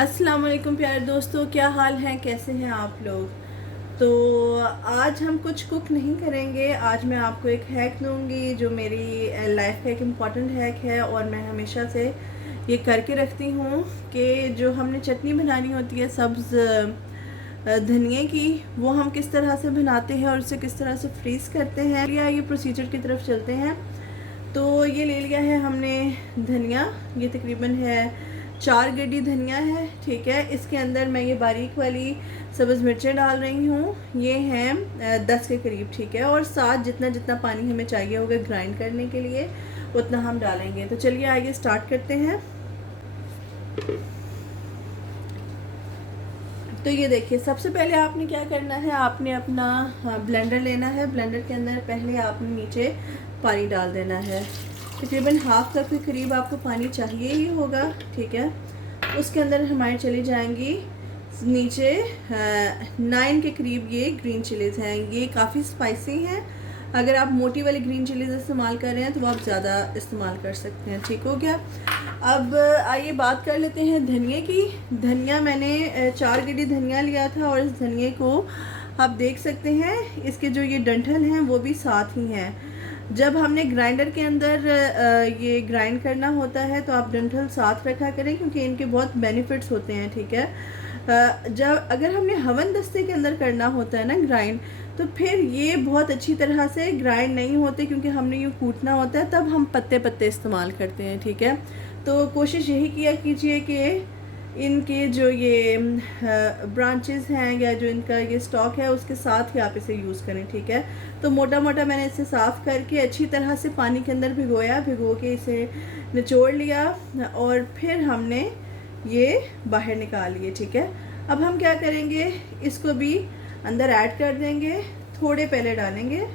अस्सलाम वालेकुम प्यारे दोस्तों, क्या हाल हैं, कैसे हैं आप लोग। तो आज हम कुछ कुक नहीं करेंगे। आज मैं आपको एक हैक दूंगी जो मेरी लाइफ का एक इम्पॉर्टेंट हैक है और मैं हमेशा से ये करके रखती हूँ कि जो हमने चटनी बनानी होती है सब्ज़ धनिए की, वो हम किस तरह से बनाते हैं और उसे किस तरह से फ्रीज़ करते हैं। या ये प्रोसीजर की तरफ चलते हैं। तो ये ले लिया है हमने धनिया, ये तकरीबन है 4 गड्डी धनिया है, ठीक है। इसके अंदर मैं ये बारीक वाली सब्ज़ मिर्चें डाल रही हूँ, ये हैं 10 के करीब, ठीक है। और साथ जितना जितना पानी हमें चाहिए होगा ग्राइंड करने के लिए उतना हम डालेंगे। तो चलिए आगे स्टार्ट करते हैं। तो ये देखिए, सबसे पहले आपने क्या करना है, आपने अपना ब्लेंडर लेना है। ब्लेंडर के अंदर पहले आपने नीचे पानी डाल देना है। तकरीबन हाफ कप के करीब आपको पानी चाहिए ही होगा, ठीक है। उसके अंदर हमारे चली जाएंगी नीचे 9 के करीब ये ग्रीन चिलीज़ हैं। ये काफ़ी स्पाइसी हैं। अगर आप मोटी वाली ग्रीन चिलीज़ इस्तेमाल कर रहे हैं तो आप ज़्यादा इस्तेमाल कर सकते हैं, ठीक हो गया। अब आइए बात कर लेते हैं धनिए की। धनिया मैंने 4 गड्डी धनिया लिया था और इस धनिए को आप देख सकते हैं, इसके जो ये डंठल हैं वो भी साथ ही हैं। जब हमने ग्राइंडर के अंदर ये ग्राइंड करना होता है तो आप डंठल साथ रखा करें, क्योंकि इनके बहुत बेनिफिट्स होते हैं, ठीक है। जब अगर हमने हवन दस्ते के अंदर करना होता है ना ग्राइंड, तो फिर ये बहुत अच्छी तरह से ग्राइंड नहीं होते, क्योंकि हमने ये कूटना होता है, तब हम पत्ते पत्ते इस्तेमाल करते हैं, ठीक है। तो कोशिश यही किया कीजिए कि इनके जो ये ब्रांचेस हैं या जो इनका ये स्टॉक है उसके साथ ही आप इसे यूज़ करें, ठीक है। तो मोटा मोटा मैंने इसे साफ़ करके अच्छी तरह से पानी के अंदर भिगो के इसे निचोड़ लिया और फिर हमने ये बाहर निकाल लिए, ठीक है। अब हम क्या करेंगे, इसको भी अंदर ऐड कर देंगे, थोड़े पहले डालेंगे,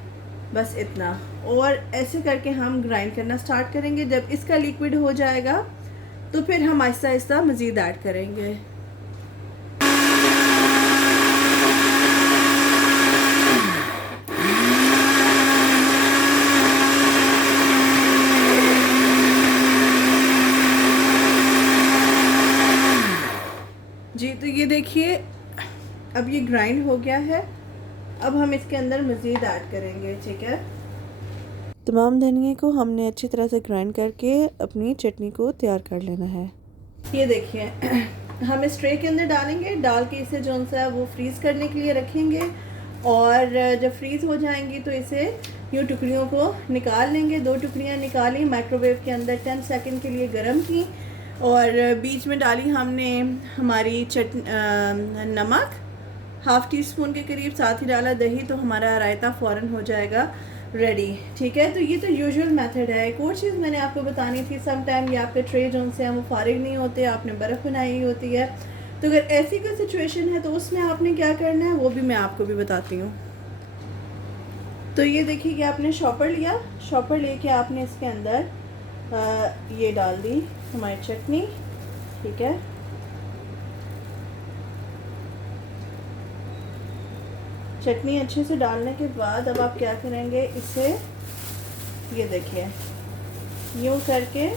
बस इतना। और ऐसे करके हम ग्राइंड करना स्टार्ट करेंगे। जब इसका लिक्विड हो जाएगा तो फिर हम आहिस्ता आहिस्ता मज़ीद ऐड करेंगे। जी, तो ये देखिए अब ये ग्राइंड हो गया है। अब हम इसके अंदर मज़ीद ऐड करेंगे, ठीक है। तमाम धनिए को हमने अच्छी तरह से ग्राइंड करके अपनी चटनी को तैयार कर लेना है। ये देखिए हम इस ट्रे के अंदर डालेंगे, डाल के इसे जो सा वो फ्रीज़ करने के लिए रखेंगे। और जब फ्रीज़ हो जाएंगी तो इसे यूँ टुकड़ियों को निकाल लेंगे। 2 टुकड़ियाँ निकाली, माइक्रोवेव के अंदर 10 सेकंड के लिए गर्म की और बीच में डाली हमने हमारी नमक हाफ़ टी स्पून के करीब, साथ ही डाला दही, तो हमारा रायता फ़ौरन हो जाएगा रेडी, ठीक है। तो ये तो यूजुअल मेथड है। एक और चीज़ मैंने आपको बतानी थी, सम टाइम ये आपके ट्रे जो से वो फारिग नहीं होते, आपने बर्फ़ बनाई होती है, तो अगर ऐसी कोई सिचुएशन है तो उसमें आपने क्या करना है वो भी मैं आपको भी बताती हूँ। तो ये देखिए कि आपने शॉपर लिया, शॉपर लेके आपने इसके अंदर ये डाल दी हमारी चटनी, ठीक है। चटनी अच्छे से डालने के बाद अब आप क्या करेंगे, इसे ये देखिए यूँ करके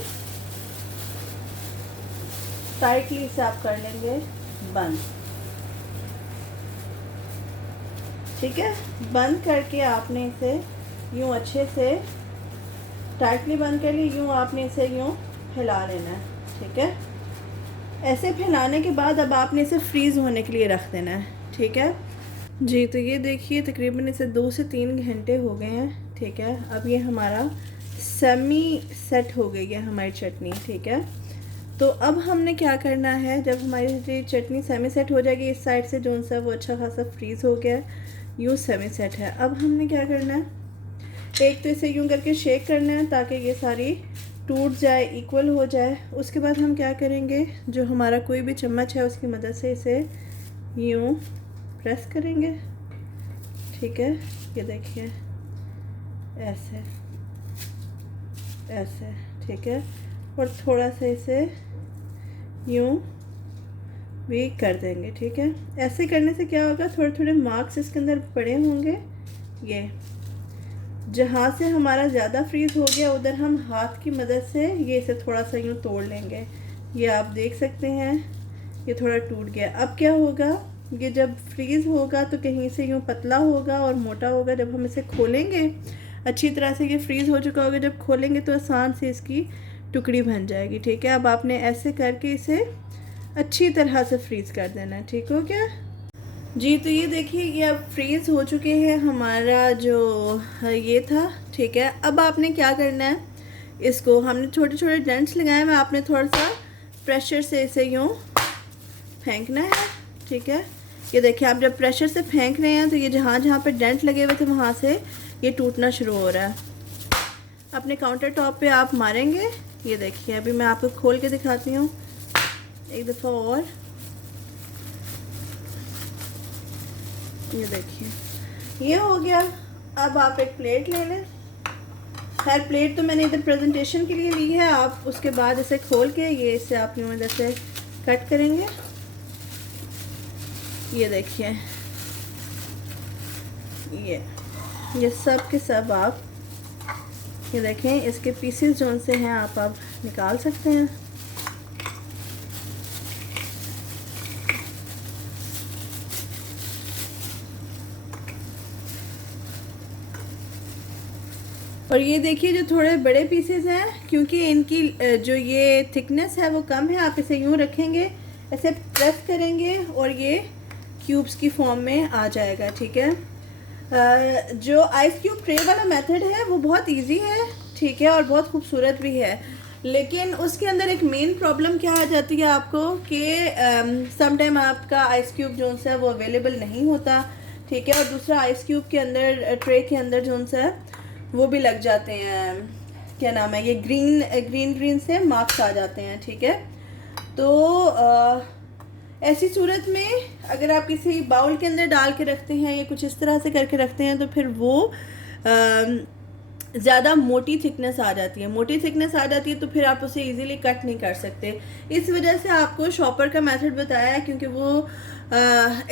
टाइटली इसे आप कर लेंगे बंद, ठीक है। बंद करके आपने इसे यूँ अच्छे से टाइटली बंद कर ली। यूँ आपने इसे यूँ हिला लेना है, ठीक है। ऐसे फैलाने के बाद अब आपने इसे फ्रीज़ होने के लिए रख देना है, ठीक है जी। तो ये देखिए तकरीबन इसे 2 से 3 घंटे हो गए हैं, ठीक है। अब ये हमारा सेमी सेट हो गई है हमारी चटनी, ठीक है। तो अब हमने क्या करना है, जब हमारी चटनी सेमी सेट हो जाएगी, इस साइड से जो सा वो अच्छा खासा फ्रीज़ हो गया, यूँ सेमी सेट है। अब हमने क्या करना है, एक तो इसे यूँ करके शेक करना है ताकि ये सारी टूट जाए, इक्वल हो जाए। उसके बाद हम क्या करेंगे, जो हमारा कोई भी चम्मच है उसकी मदद से इसे यूँ प्रेस करेंगे, ठीक है। ये देखिए ऐसे ऐसे, ठीक है। और थोड़ा सा इसे यूँ भी कर देंगे, ठीक है। ऐसे करने से क्या होगा, थोड़े थोड़े मार्क्स इसके अंदर पड़े होंगे। ये जहाँ से हमारा ज़्यादा फ्रीज़ हो गया उधर हम हाथ की मदद से ये इसे थोड़ा सा यूँ तोड़ लेंगे। ये आप देख सकते हैं ये थोड़ा टूट गया। अब क्या होगा, ये जब फ्रीज़ होगा तो कहीं से यूँ पतला होगा और मोटा होगा। जब हम इसे खोलेंगे अच्छी तरह से, ये फ्रीज़ हो चुका होगा, जब खोलेंगे तो आसान से इसकी टुकड़ी बन जाएगी। ठीक है, अब आपने ऐसे करके इसे अच्छी तरह से फ्रीज़ कर देना है। ठीक हो गया जी। तो ये देखिए, ये अब फ्रीज़ हो चुके हैं हमारा जो ये था। ठीक है, अब आपने क्या करना है, इसको हमने छोटे छोटे डेंट्स लगाए हैं, आपने थोड़ा सा प्रेशर से इसे यूँ फेंकना है। ठीक है, ये देखिए, आप जब प्रेशर से फेंक रहे हैं तो ये जहाँ जहाँ पे डेंट लगे हुए थे वहाँ से ये टूटना शुरू हो रहा है। अपने काउंटर टॉप पे आप मारेंगे। ये देखिए, अभी मैं आपको खोल के दिखाती हूँ एक दफ़ा और। ये देखिए, ये हो गया। अब आप एक प्लेट ले लें। खैर, प्लेट तो मैंने इधर प्रेजेंटेशन के लिए ली है। आप उसके बाद इसे खोल के ये इसे आप यूँ इधर से कट करेंगे। ये देखिए, ये सब के सब आप ये देखें, इसके पीसेस जो से हैं आप अब निकाल सकते हैं। और ये देखिए, जो थोड़े बड़े पीसेस हैं, क्योंकि इनकी जो ये थिकनेस है वो कम है, आप इसे यूँ रखेंगे, ऐसे प्रेस करेंगे और ये क्यूब्स की फॉर्म में आ जाएगा। ठीक है, जो आइस क्यूब ट्रे वाला मेथड है वो बहुत इजी है। ठीक है, और बहुत खूबसूरत भी है, लेकिन उसके अंदर एक मेन प्रॉब्लम क्या आ जाती है आपको कि सम टाइम आपका आइस क्यूब जो सा है वो अवेलेबल नहीं होता। ठीक है, और दूसरा आइस क्यूब के अंदर ट्रे के अंदर जो सा है वो भी लग जाते हैं, क्या नाम है, ये ग्रीन से मार्क्स आ जाते हैं। ठीक है, तो ऐसी सूरत में अगर आप किसी बाउल के अंदर डाल के रखते हैं या कुछ इस तरह से करके रखते हैं तो फिर वो ज़्यादा मोटी थिकनेस आ जाती है। मोटी थिकनेस आ जाती है तो फिर आप उसे इजीली कट नहीं कर सकते। इस वजह से आपको शॉपर का मेथड बताया है, क्योंकि वो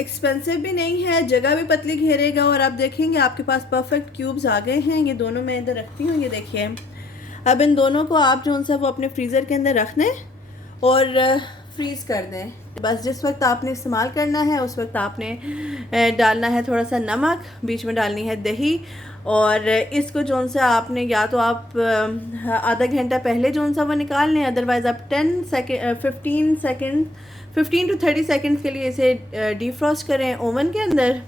एक्सपेंसिव भी नहीं है, जगह भी पतली घेरेगा, और आप देखेंगे आपके पास परफेक्ट क्यूब्स आ गए हैं। ये दोनों मैं इधर रखती हूँ। ये देखिए, अब इन दोनों को आप जो सा वो अपने फ्रीज़र के अंदर रख दें और फ्रीज़ कर दें। बस जिस वक्त आपने इस्तेमाल करना है उस वक्त आपने डालना है थोड़ा सा नमक, बीच में डालनी है दही, और इसको जो सा आपने या तो आप आधा घंटा पहले जो सा वो निकाल लें, अदरवाइज़ आप 15 to 30 सेकेंड के लिए इसे डीफ्रॉस्ट करें ओवन के अंदर,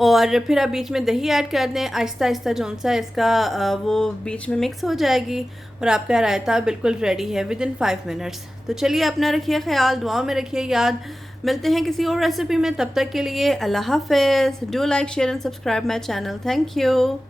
और फिर आप बीच में दही ऐड कर दें। आहिस्ता आहिस्ता जो सा इसका वो बीच में मिक्स हो जाएगी और आपका रायता बिल्कुल रेडी है विदिन 5 मिनट्स। तो चलिए, अपना रखिए ख्याल, दुआओं में रखिए याद। मिलते हैं किसी और रेसिपी में, तब तक के लिए अल्लाह हाफ़िज़। Do like, share and subscribe my channel. Thank you.